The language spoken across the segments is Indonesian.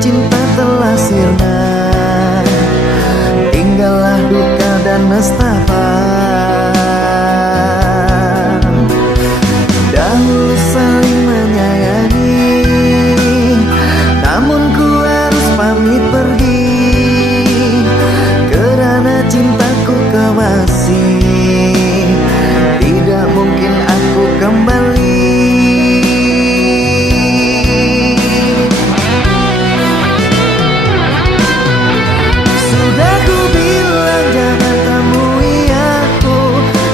cinta telah sirna, tinggallah duka dan nestapa. Dahulu saling menyayangi, namun ku harus pamit pergi, karena cintaku kemasi, tidak mungkin aku kembali. Sudah ku bilang jangan temui aku,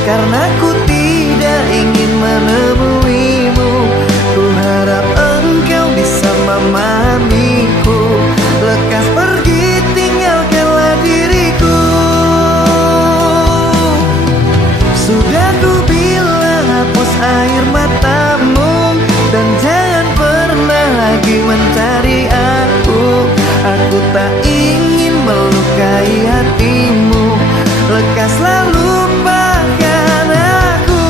karena ku tidak ingin menemuimu. Ku harap engkau bisa memahamiku, lekas pergi tinggalkanlah diriku. Sudah ku bilang hapus air matamu, dan jangan pernah lagi mencari aku. Aku tak ingin melukai hatimu, lekaslah lupakan aku.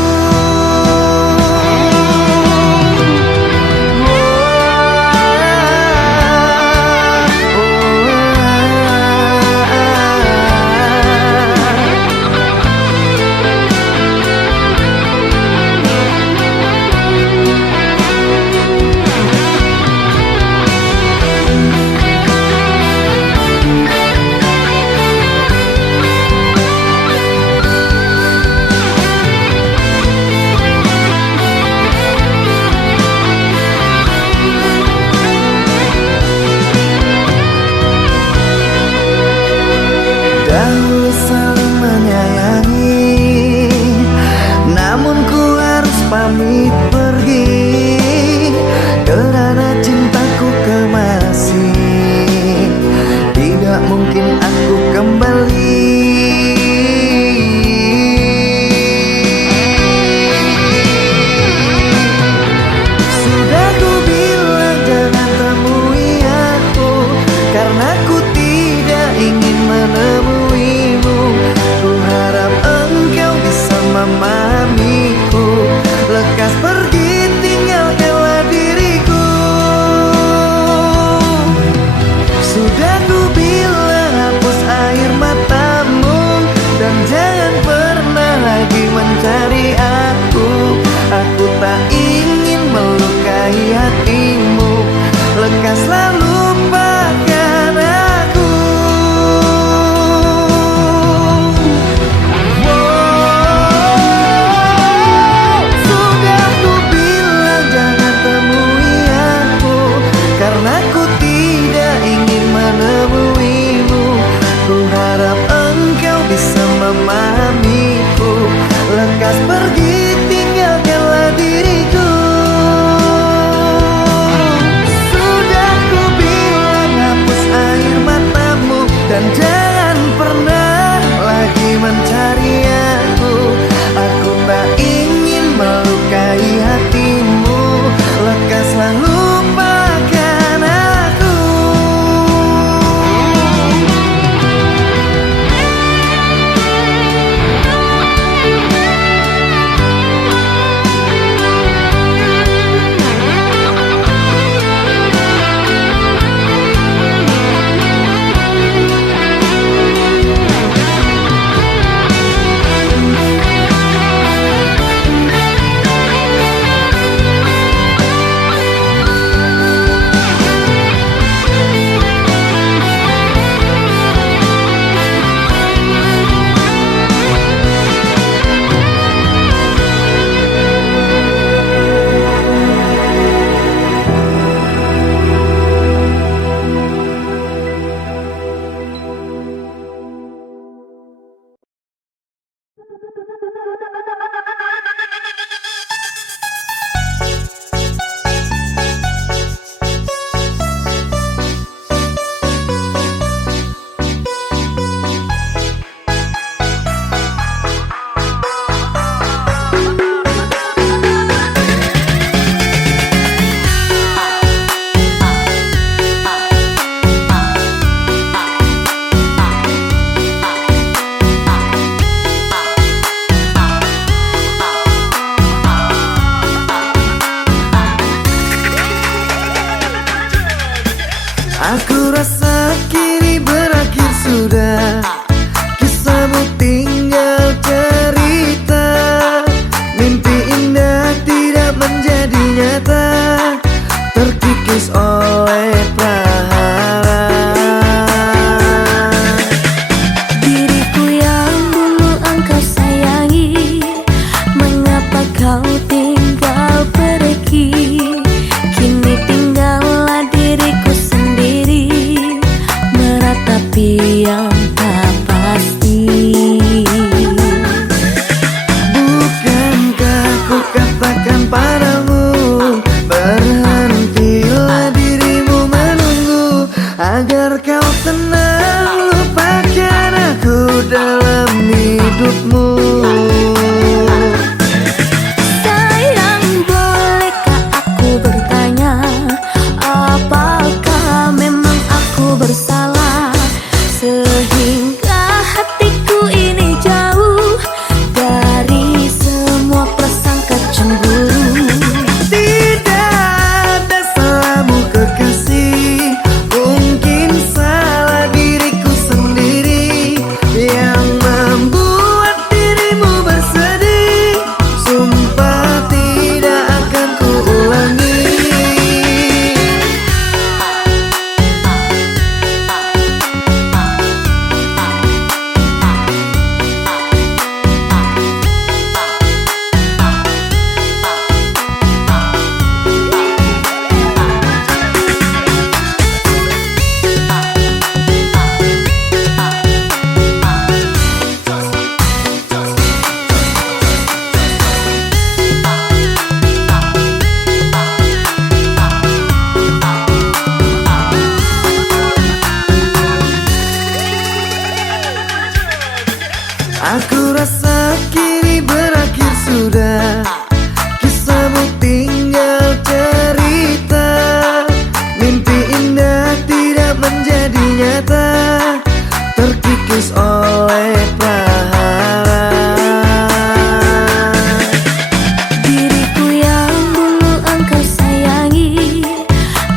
Dahulu saling menyayangi, namun ku harus pamit pergi, karena cintaku kemasi, tidak mungkin aku kembali. Sudah ku bilang jangan temui aku, karena ku tidak ingin menemuimu. Aku rasa kini berakhir sudah, kisahmu tinggal cerita. Mimpi indah tidak menjadi nyata, terkikis oleh prahara. Diriku yang dulu engkau sayangi, mengapa kau tinggal pergi? Kini tinggallah diriku sendiri, meratapi yang tak pasti. Bukankah ku katakan padamu, berhentilah dirimu menunggu, agar kau tenang lupakan aku dalam hidupmu. Sayang, bolehkah aku bertanya, apakah memang aku bersalah sehingga hatiku ini jauh dari semua prasangka cemburu? Tidak ada salahmu kekasih, mungkin salah diriku sendiri yang membuat dirimu bersedih. Sumpah tidak akan kuulangi. Aku rasa kini berakhir sudah, kisahmu tinggal cerita. Mimpi indah tidak menjadi nyata, terkikis oleh prahara. Diriku yang dulu engkau sayangi,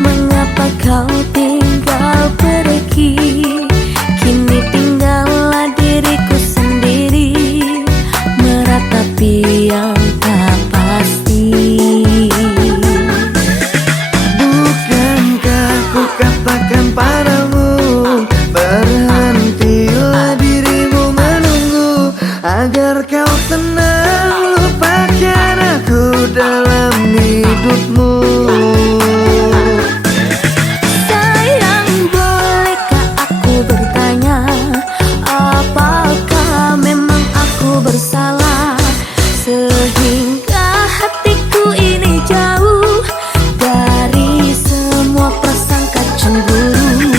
mengapa kau tinggal pergi? Kini tinggallah diriku sendiri, meratapi yang tak pasti. Bukankah ku katakan padamu, berhentilah dirimu menunggu, agar kau tenang lupakan aku dalam hidupmu. Sayang, bolehkah aku bertanya, apakah memang aku bersalah sehingga hatiku ini jauh dari semua prasangka cemburu?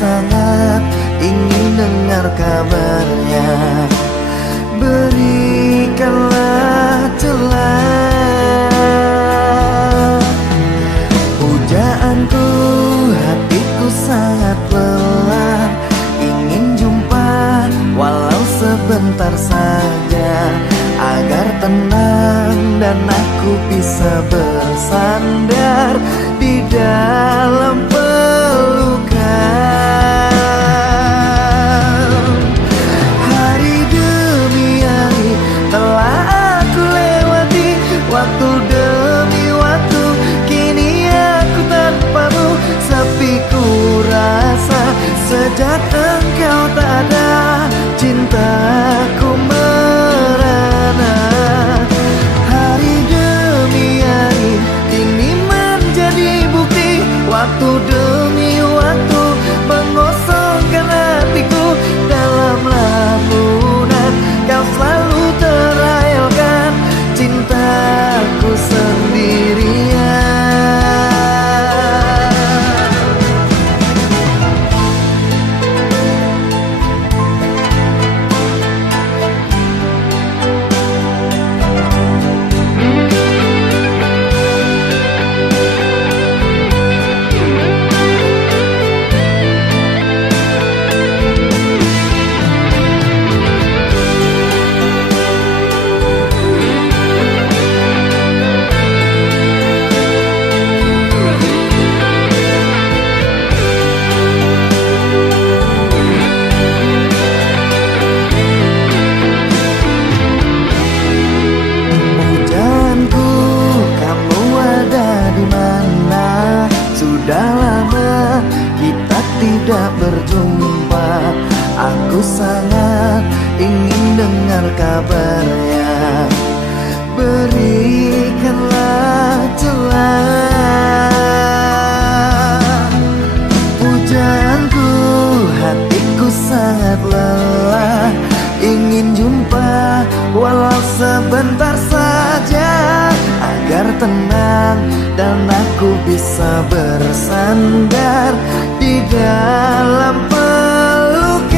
sangat ingin dengar kabarnya. Berikanlah celah. Pujaanku, hatiku sangat lelah, ingin jumpa walau sebentar saja, agar tenang dan aku bisa bersandar di dalam pelukan. Hari demi hari telah aku lewati, waktu demi waktu kini aku tanpamu. Sepi ku rasa sejak engkau tak ada, cintaku merana. Hari demi hari kini menjadi bukti, waktu demi waktu mengosongkan hatiku. Dalam lamunan kau selalu terayalkan cintaku sendirian. Sudah lama kita tidak berjumpa, aku sangat ingin dengar kabarnya. Berikanlah celah. Pujaanku, hatiku sangat lelah, ingin jumpa walau sebentar saja, agar tenang dan aku bisa bersandar di dalam pelukan.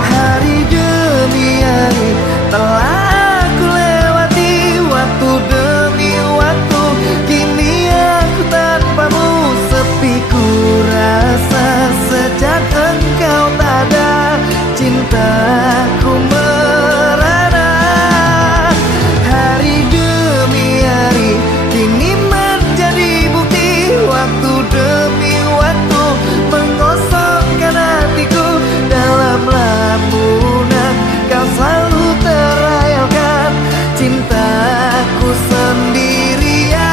Hari demi hari telah aku lewati, waktu demi waktu kini aku tanpamu. Sepi ku rasa sejak engkau tak ada, cintaku merana. Hari demi hari kini menjadi bukti, waktu demi waktu mengosongkan hatiku. Dalam lamunan kau selalu terayalkan cintaku sendirian.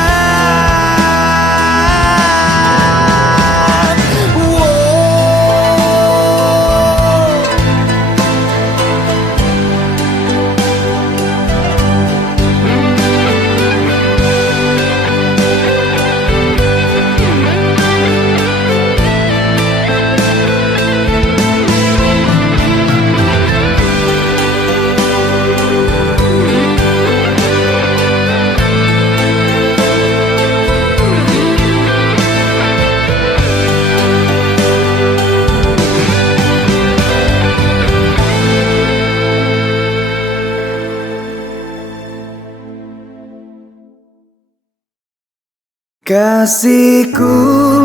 Kasihku,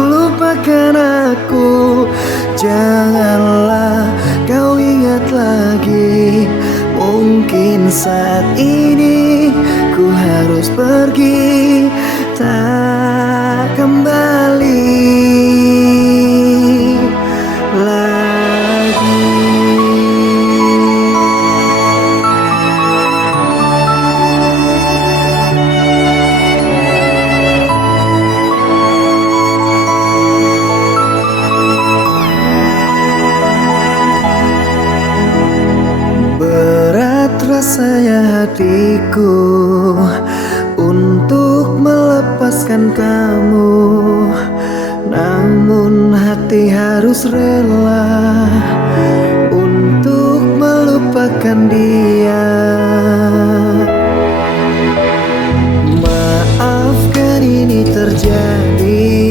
lupakan aku, janganlah kau ingat lagi. Mungkin saat ini ku harus pergi, tak kembali lagi. Rasanya hatiku untuk melepaskan kamu, namun hati harus rela untuk melupakan dia. Maafkan ini terjadi,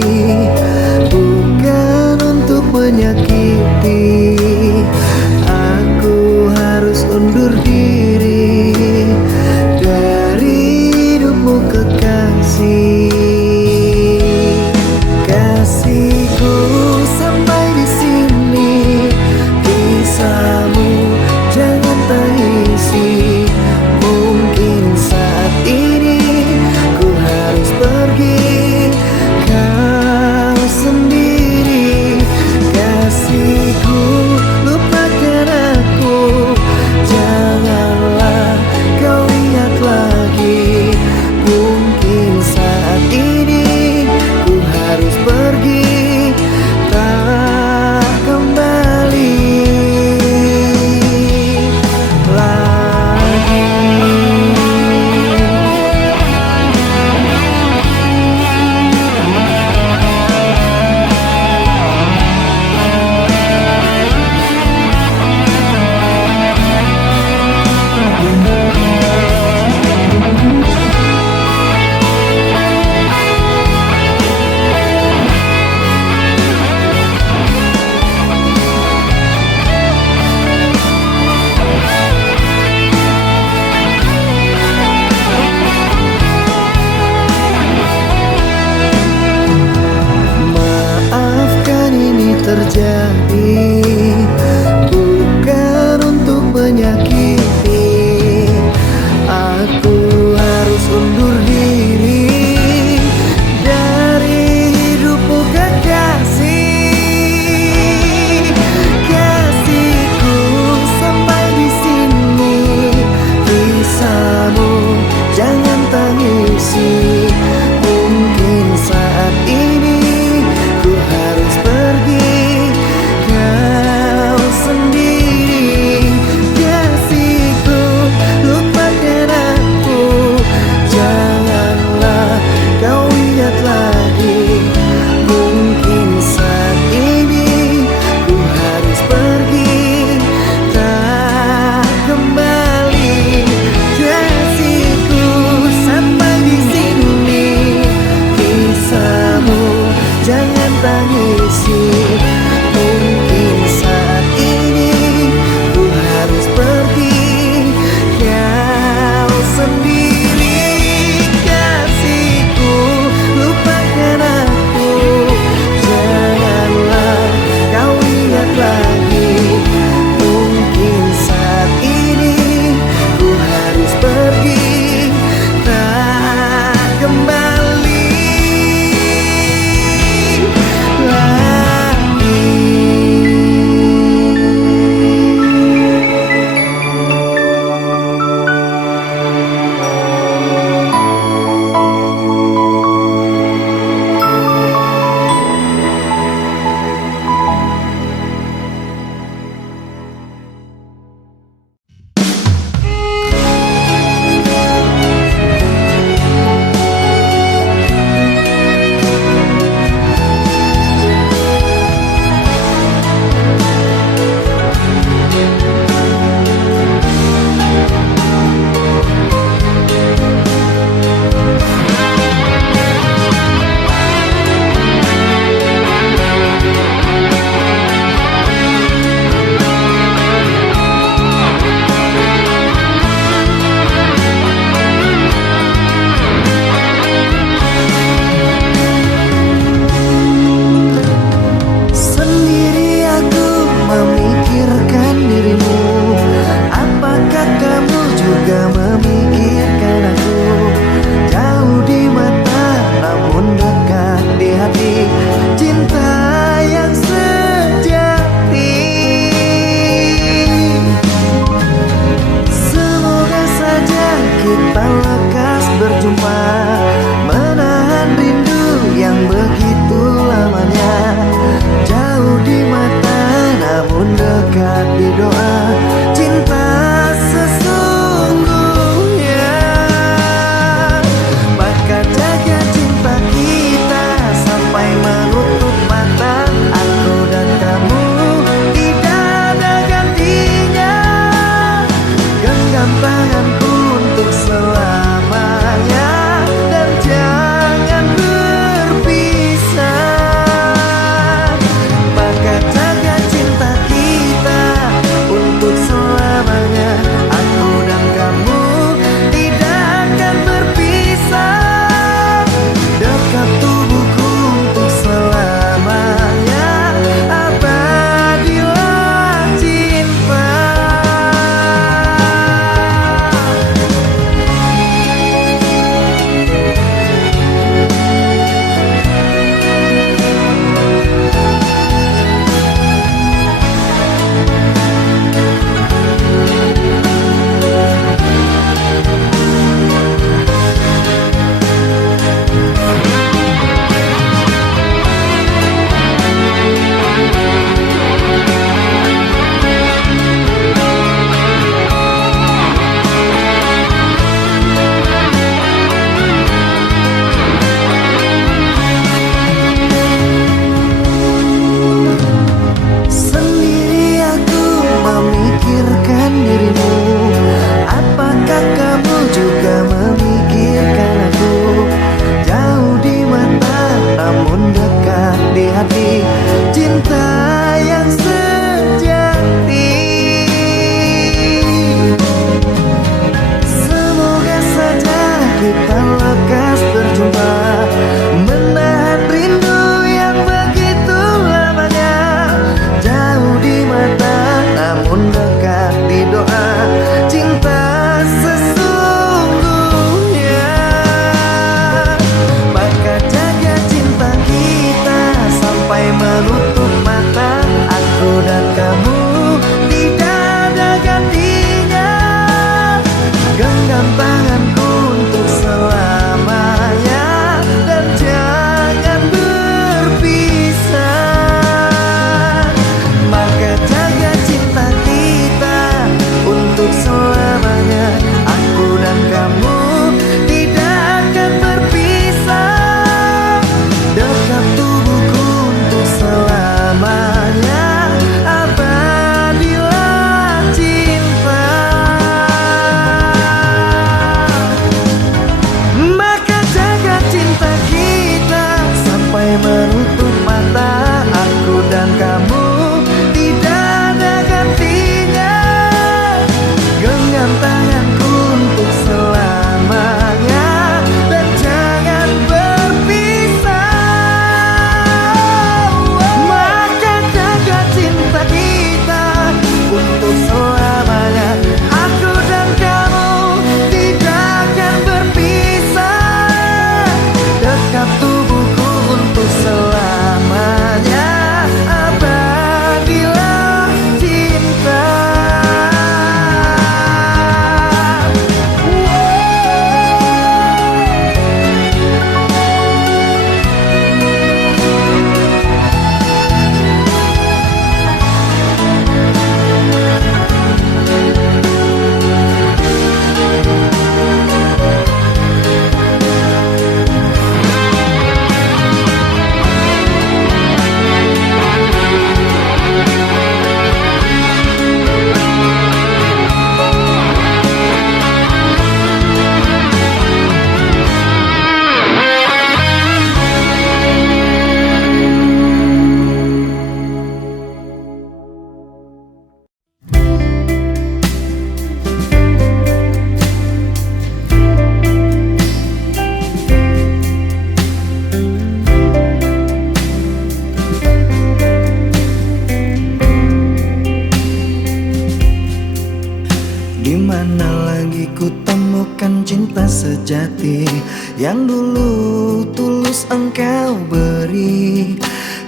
sejati yang dulu tulus engkau beri.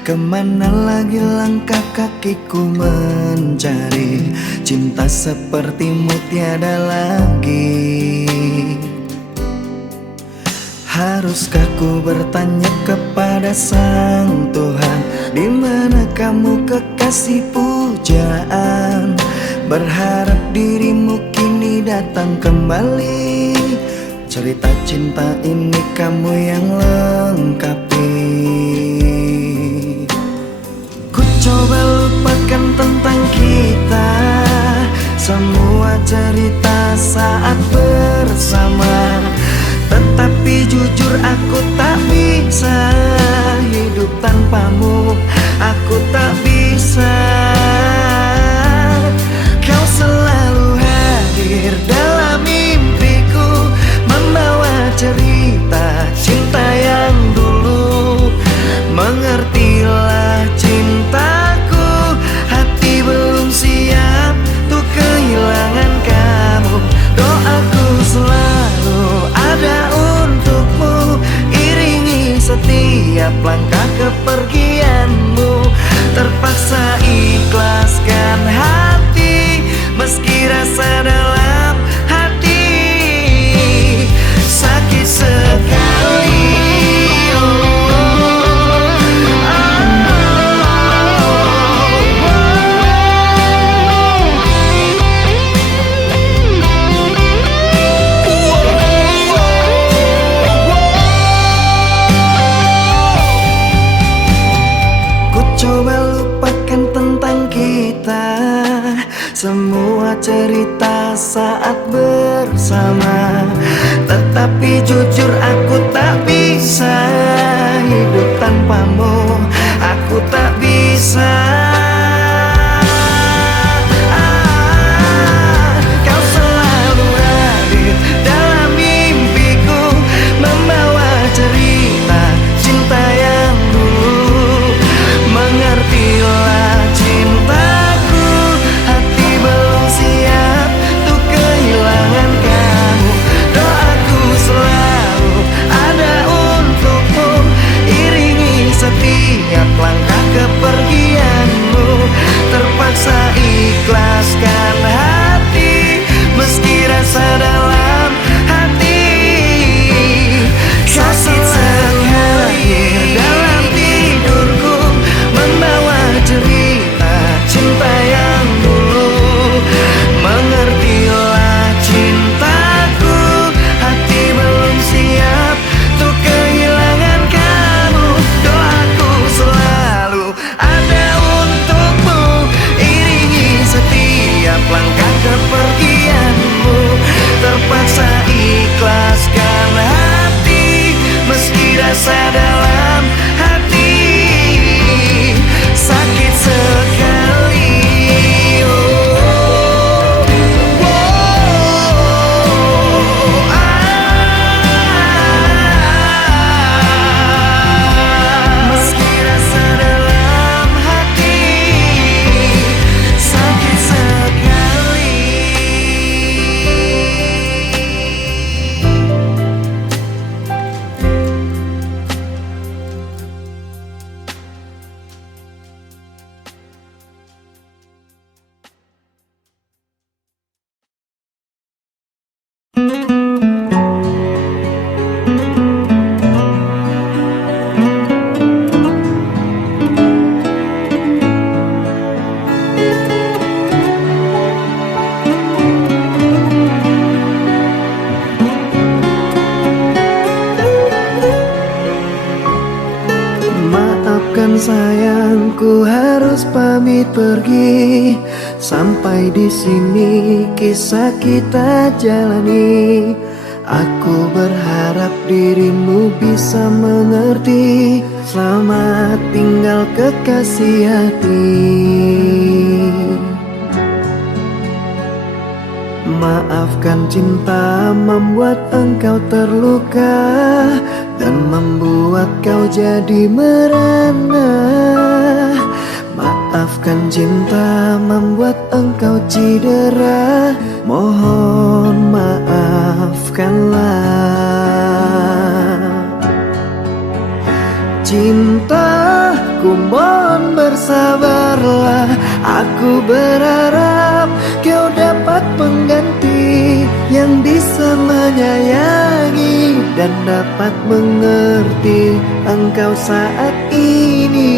Kemana lagi langkah kakiku mencari cinta sepertimu tiada lagi. Haruskah ku bertanya kepada Sang Tuhan, di mana kamu kekasih pujaan? Berharap dirimu kini datang kembali. Cerita cinta ini kamu yang lengkapi. Ku coba lupakan tentang kita, semua cerita saat bersama. Tetapi jujur aku tak bisa hidup tanpamu, aku tak bisa. Kau selalu hadir dalam mimpiku, membawa cerita cinta yang dulu. Mengertilah cintaku, hati belum siap untuk kehilangan kamu. Doaku selalu ada untukmu, iringi setiap langkah kepergianmu. Terpaksa ikhlaskan hati, meski rasa dalam hati sakit sekali. Coba lupakan tentang kita, semua cerita saat bersama. Tetapi jujur aku tak bisa hidup tanpamu, aku tak bisa. Kau selalu hadir dalam mimpiku, membawa cerita cinta yang dulu. Mengertilah cintaku, hati belum siap untuk kehilangan kamu. Doaku selalu ada untukmu, iringi setiap langkah kepergianmu. Terpaksa ikhlaskan hati, meski rasa dalam hati sakit sekali. Dalam tidurku membawa cerita cinta yang dulu. Mengertilah cintaku, hati belum siap untuk kehilangan kamu. Doaku selalu ada untukmu, iringi setiap langkah kepergianmu. Terpaksa ikhlaskan hati, meski rasa dalam hati sakit sekali. Meski rasa dalam hati sakit sekali. Maafkan sayangku harus pamit pergi. Sampai di sini kisah kita jalani. Aku berharap dirimu bisa mengerti. Selamat tinggal kekasih hati. Maafkan cinta membuat engkau terluka dan membuat kau jadi merana. Maafkan Maafkan cinta membuat engkau cedera, mohon maafkanlah. Cintaku mohon bersabarlah, aku berharap kau dapat pengganti yang bisa menyayangi dan dapat mengerti engkau saat ini.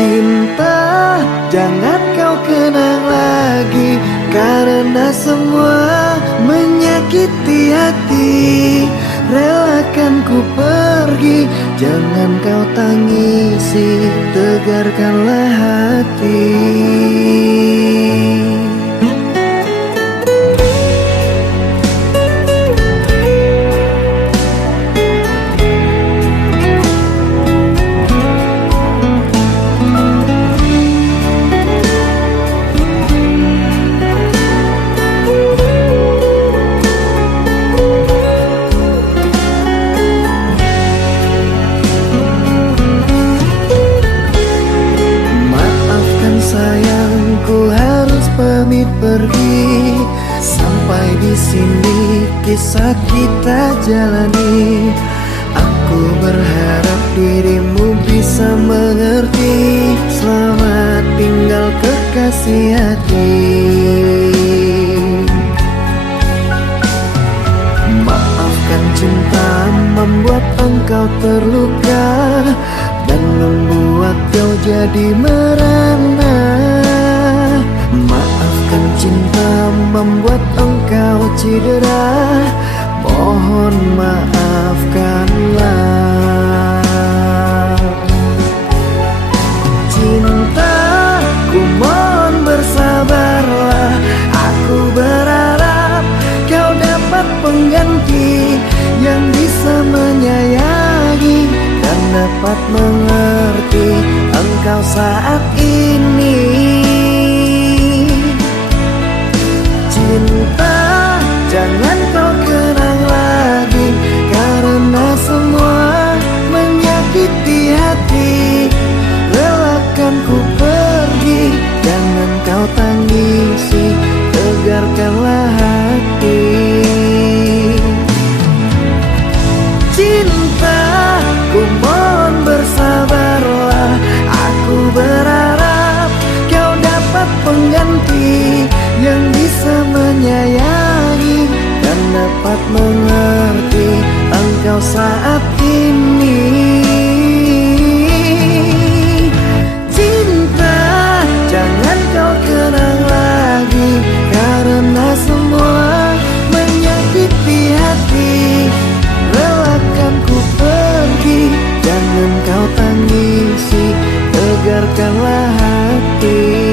Cinta jangan kau kenang lagi, karena semua menyakiti hati. Relakan ku pergi, jangan kau tangisi, tegarkanlah hati. Pamit pergi, sampai di sini kisah kita jalani. Aku berharap dirimu bisa mengerti. Selamat tinggal kekasih hati. Maafkan cinta membuat engkau terluka dan membuat kau jadi merana. Maafkan cinta membuat engkau cedera, mohon maafkanlah. Cintaku mohon bersabarlah, aku berharap kau dapat pengganti yang bisa menyayangi dan dapat mengerti engkau saat ini. Cinta jangan kau kenang lagi, karena semua menyakiti hati. Relakan ku pergi, jangan kau tangisi, tegarkanlah hati. Cinta ku mohon bersabarlah, aku berharap kau dapat pengganti yang bisa menyayangi dan dapat mengerti engkau saat ini. Cinta jangan kau kenang lagi, karena semua menyakiti hati. Relakan ku pergi, jangan kau tangisi, tegarkanlah hati.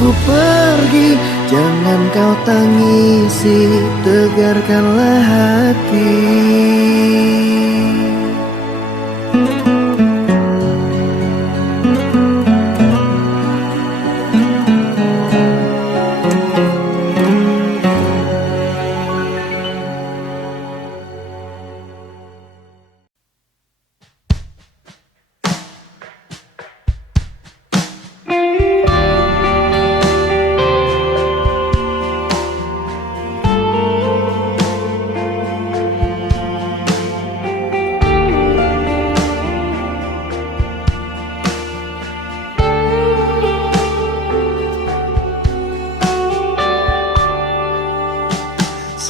Ku pergi, jangan kau tangisi, tegarkanlah hati.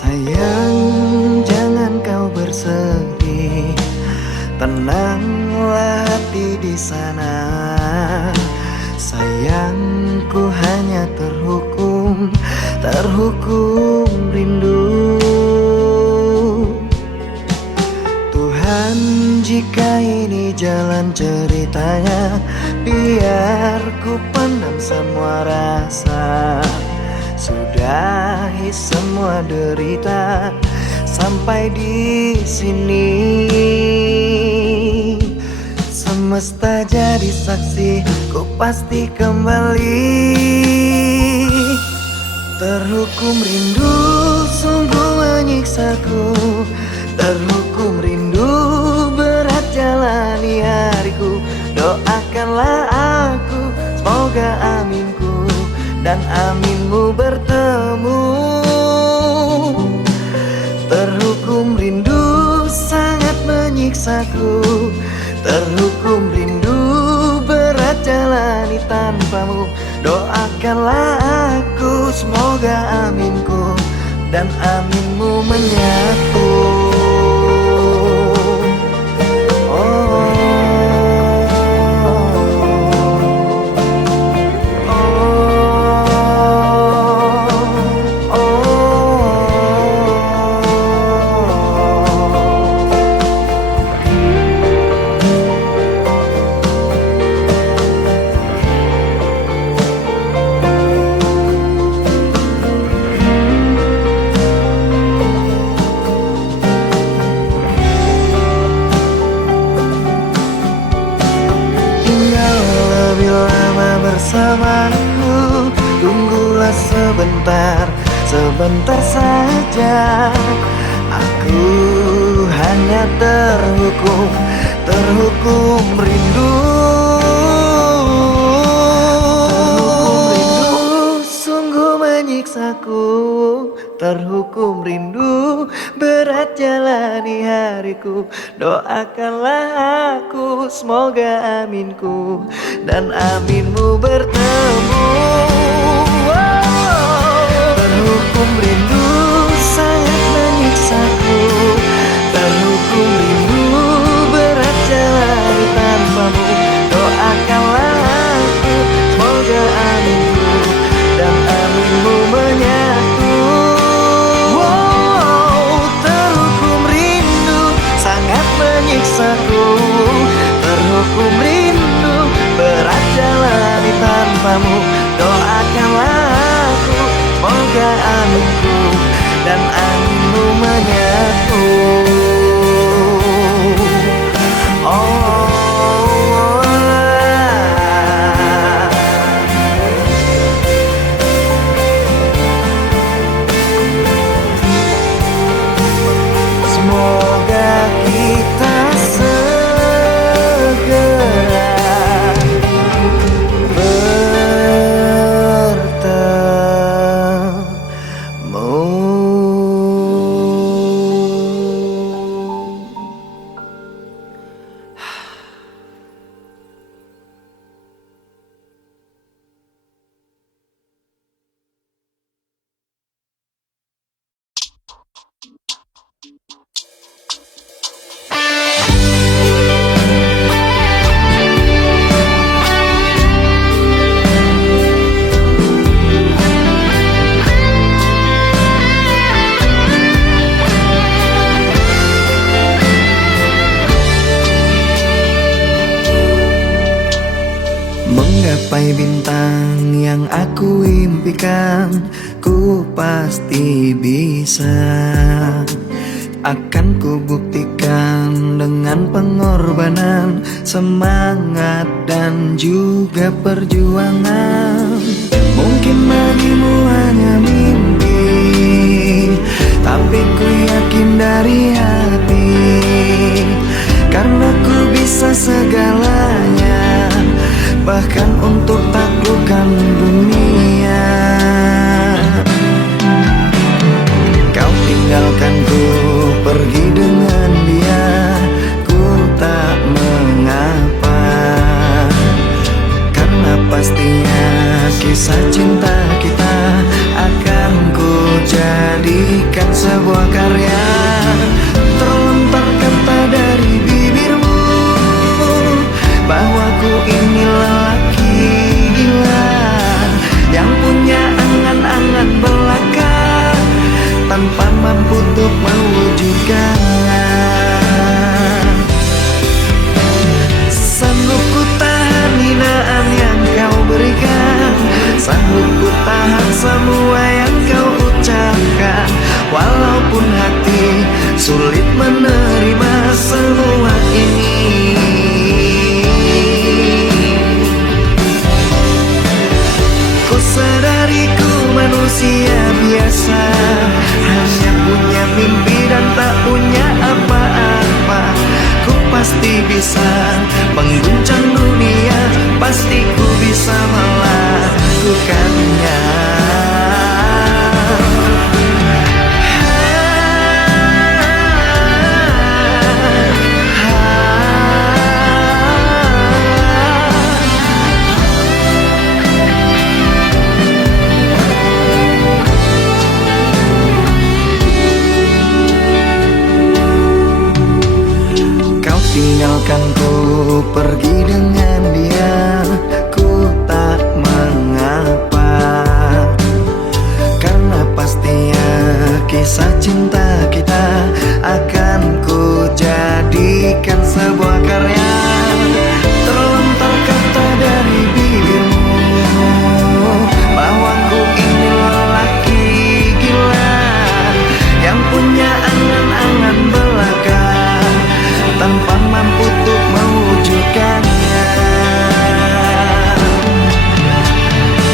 Sayang, jangan kau bersedih, tenanglah hati di sana. Sayangku hanya terhukum rindu. Tuhan, jika ini jalan ceritanya, biar ku pendam semua rasa. Sudahi semua derita sampai di sini. Semesta jadi saksi, ku pasti kembali. Terhukum rindu sungguh menyiksaku, terhukum rindu dan aminmu bertemu. Terhukum rindu sangat menyiksaku, terhukum rindu berat jalani tanpamu. Doakanlah aku, semoga aminku dan aminmu menyatu. Bersamaku, tunggulah sebentar, sebentar saja. Aku hanya terhukum, terhukum rindu. Terhukum rindu sungguh menyiksaku, terhukum rindu berat jalani hariku. Doakanlah aku, semoga aminku dan aminmu bertemu. Terhukum rindu sangat menyiksaku, terhukum rindu berat jalani tanpamu. Doakanlah aku, semoga aminku dan aminmu menyatu. Terhukum rindu sangat menyiksaku, terhukum rindu berat jalani tanpamu. Doakanlah aku, semoga aminku dan aminmu menyatu. Semoga kita segera menggapai bintang yang aku impikan, ku pasti bisa. Akan ku buktikan dengan pengorbanan, semangat dan juga perjuangan. Mungkin bagimu hanya mimpi, tapi ku yakin dari hati, karena ku bisa segalanya, bahkan untuk taklukkan dunia. Kau tinggalkanku pergi dengan dia, ku tak mengapa, karena pastinya kisah cinta kita akan ku jadikan sebuah karya. Terlontar kata dari bibirmu bahwa ku ini lelaki gila yang punya angan-angan belaka, tanpa mampu untuk mewujudkannya. Sanggup ku tahan hinaan yang kau berikan, sanggup ku tahan semua yang kau ucapkan, walaupun hati sulit menerima semua ini. Ku sadari ku manusia biasa, hanya punya mimpi dan tak punya apa-apa. Ku pasti bisa mengguncang dunia, pasti ku bisa melakukannya. tinggalkanku pergi dengan dia, ku tak mengapa. Karena pastinya kisah cinta kita akan ku jadikan sebuah karya. Terlontar kata dari bibirmu bahwa ku ini lelaki gila yang punya angan-angan belaka tanpa mampu untuk mewujudkannya.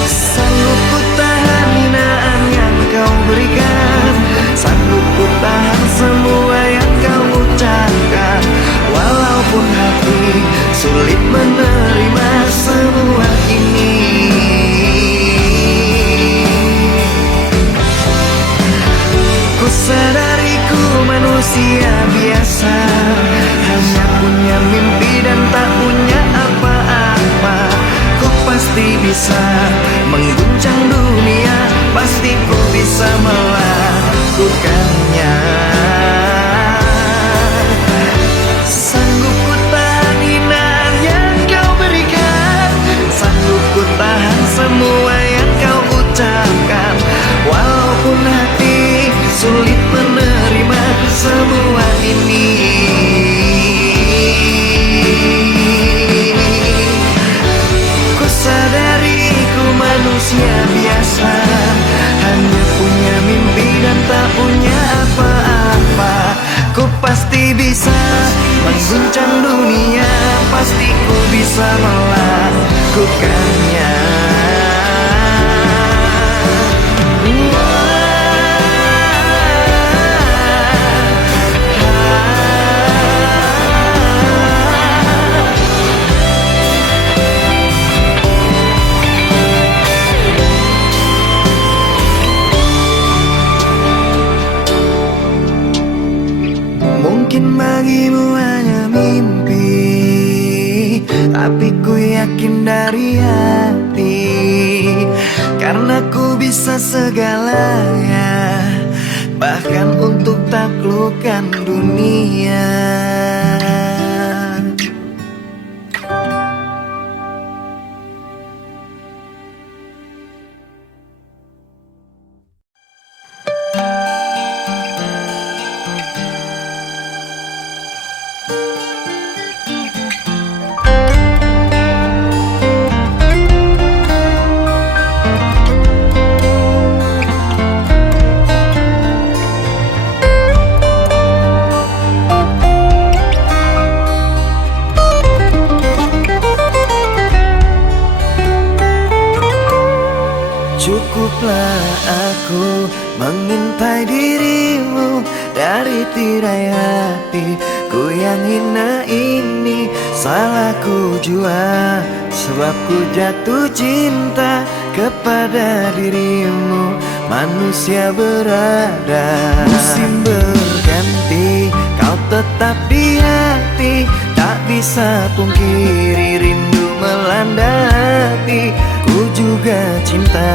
Sanggup ku tahan hinaan yang kau berikan, sanggup ku tahan semua yang kau ucapkan, walaupun hati sulit menerima semua ini. Ku sadari ku manusia biasa, hanya punya mimpi dan tak punya apa-apa. Ku pasti bisa mengguncang dunia, pasti ku bisa melakukannya. Sanggup ku tahan hinaan yang kau berikan, sanggup ku tahan semua yang kau ucapkan, walaupun hati sulit menerima semua ini. Ku sadari ku manusia biasa, hanya punya mimpi dan tak punya apa-apa. Ku pasti bisa mengguncang dunia, pasti ku bisa melakukannya. Mungkin bagimu hanya mimpi, tapi ku yakin dari hati, karena ku bisa segalanya, bahkan untuk taklukkan dunia. Cukuplah aku mengintai dirimu dari tirai hati ku yang hina ini. Salahku jua sebab ku jatuh cinta kepada dirimu. Manusia berada, musim berganti, kau tetap di hati. Tak bisa pungkiri rindu melanda hati. Ku juga cinta,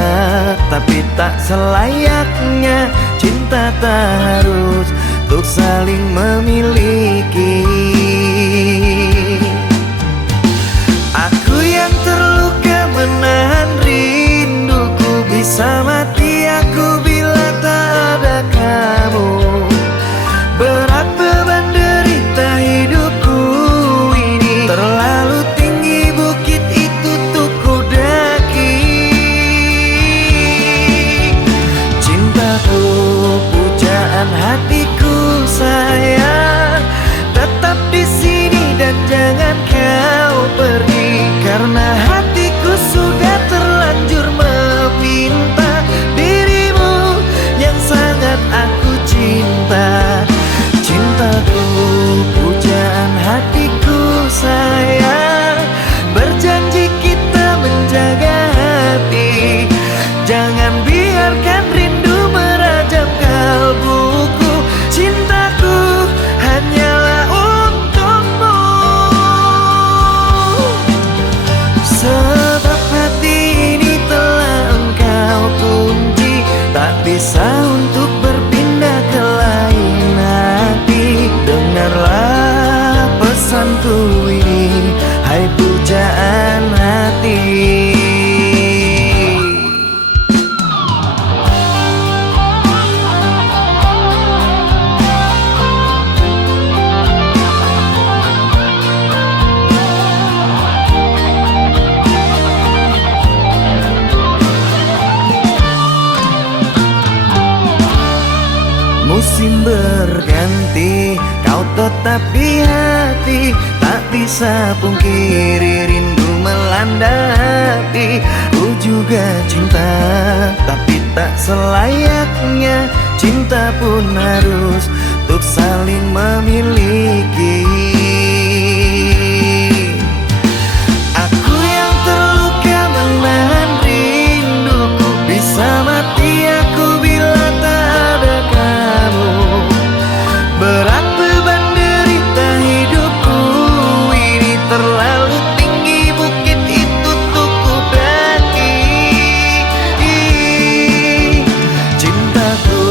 tapi tak selayaknya cinta tak harus untuk saling memiliki. Aku yang terluka menahan rinduku, bisa mati aku bila tak ada kamu. Berat beban derita hidupku ini, terlalu tinggi bukit itu untuk ku daki. Cintaku pujaan hatiku sayang, Oh tetapi hati tak bisa pungkiri, rindu melanda hati. Ku juga cinta, tapi tak selayaknya cinta pun harus untuk saling memiliki. Aku yang terluka menahan rinduku, bisa mati aku bila tak ada kamu. Berat beban derita hidupku ini, terlalu tinggi bukit itu untuk ku daki. Cintaku,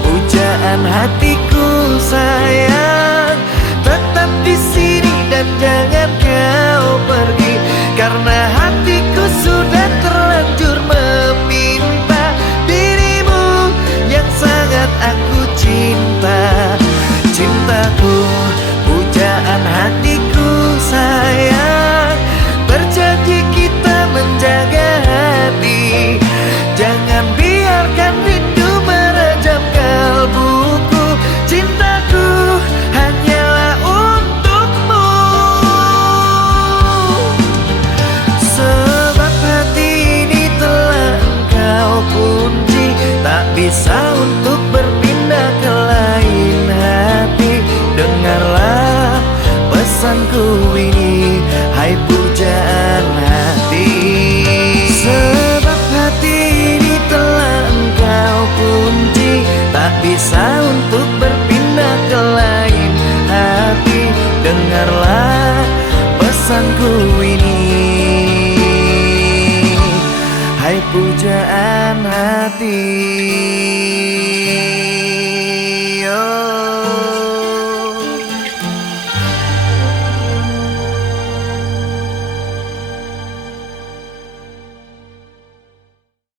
pujaan hatiku sayang, tetap di sini dan jangan kau pergi, karena hatiku sudah terlanjur meminta dirimu yang sangat aku cinta. Cintaku, pujaan hatiku sayang, berjanji kita menjaga hati. Jangan biarkan rindu merajam kalbuku. Cintaku hanyalah untukmu, sebab hati ini telah engkau kunci, tak bisa untuk berpindah ke lain hati. Dengarlah pesanku ini, hai pujaan hati. Sebab hati ini telah engkau kunci, tak bisa untuk berpindah ke lain hati. Dengarlah pesanku ini, hai pujaan hati. Oh.